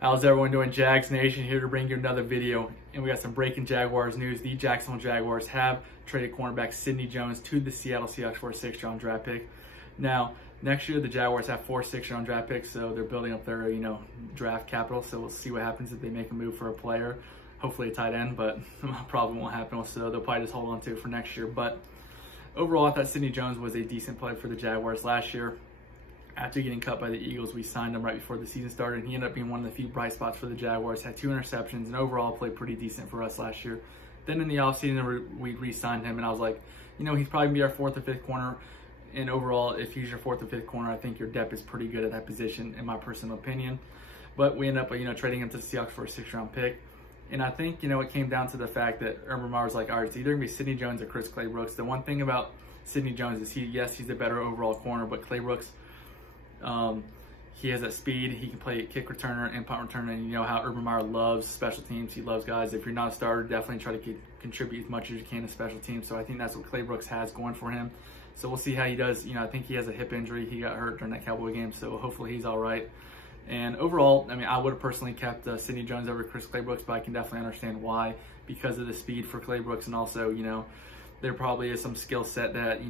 How's everyone doing? Jags Nation here to bring you another video. And we got some breaking Jaguars news. The Jacksonville Jaguars have traded cornerback Sidney Jones to the Seattle Seahawks for a 6th-round draft pick. Now, next year the Jaguars have 4 6th-round draft picks, so they're building up their, draft capital. So we'll see what happens if they make a move for a player. Hopefully a tight end, but probably won't happen. So they'll probably just hold on to it for next year. But overall, I thought Sidney Jones was a decent player for the Jaguars last year. After getting cut by the Eagles, we signed him right before the season started, and he ended up being one of the few bright spots for the Jaguars. Had 2 interceptions, and overall played pretty decent for us last year. Then in the offseason, we re-signed him, and I was like, he's probably going to be our 4th or 5th corner. And overall, if he's your 4th or 5th corner, I think your depth is pretty good at that position, in my personal opinion. But we ended up, trading him to the Seahawks for a 6th-round pick. And I think, it came down to the fact that Urban Meyer was like, all right, it's either going to be Sidney Jones or Chris Claybrooks. The one thing about Sidney Jones is he's a better overall corner, but Claybrooks, he has that speed. He can play kick returner and punt returner, and you know how Urban Meyer loves special teams. He loves guys. If you're not a starter, definitely try to contribute as much as you can to special teams. So I think that's what Claybrooks has going for him. So we'll see how he does. I think he has a hip injury. He got hurt during that Cowboy game, so hopefully he's all right. And overall, I would have personally kept Sidney Jones over Chris Claybrooks, but I can definitely understand why, because of the speed for Claybrooks, and also, there probably is some skill set that,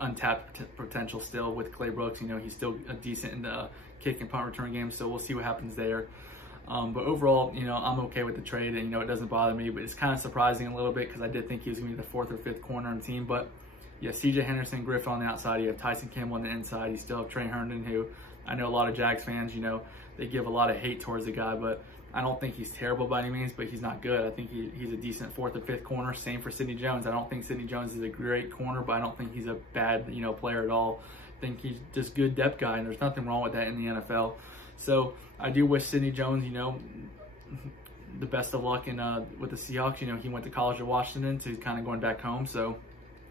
untapped potential still with Claybrooks. He's still decent in the kick and punt return game, so we'll see what happens there. But overall, I'm okay with the trade, and, it doesn't bother me, but it's kind of surprising a little bit because I did think he was going to be the 4th or 5th corner on the team. But yeah, CJ Henderson, Griffin on the outside, you have Tyson Campbell on the inside, you still have Trey Herndon, who I know a lot of Jags fans, they give a lot of hate towards the guy, but I don't think he's terrible by any means, but he's not good. I think he's a decent 4th or 5th corner. Same for Sidney Jones. I don't think Sidney Jones is a great corner, but I don't think he's a bad, player at all. I think he's just good depth guy, and there's nothing wrong with that in the NFL. So I do wish Sidney Jones, the best of luck with the Seahawks. He went to college at Washington, so he's kind of going back home. So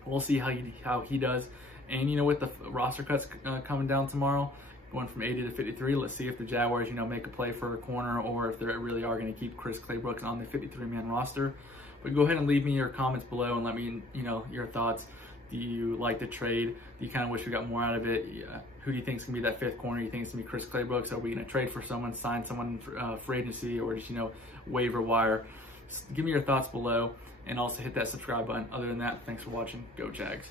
we'll see how he does. And with the roster cuts coming down tomorrow, going from 80 to 53, let's see if the Jaguars, make a play for a corner, or if they really are going to keep Chris Claybrooks on the 53-man roster. But go ahead and leave me your comments below and let me, your thoughts. Do you like the trade? Do you kind of wish we got more out of it? Who do you think is going to be that 5th corner? Do you think it's going to be Chris Claybrooks? Are we going to trade for someone, sign someone for free agency, or just, waiver wire? Just give me your thoughts below, and also hit that subscribe button. Other than that, thanks for watching. Go Jags.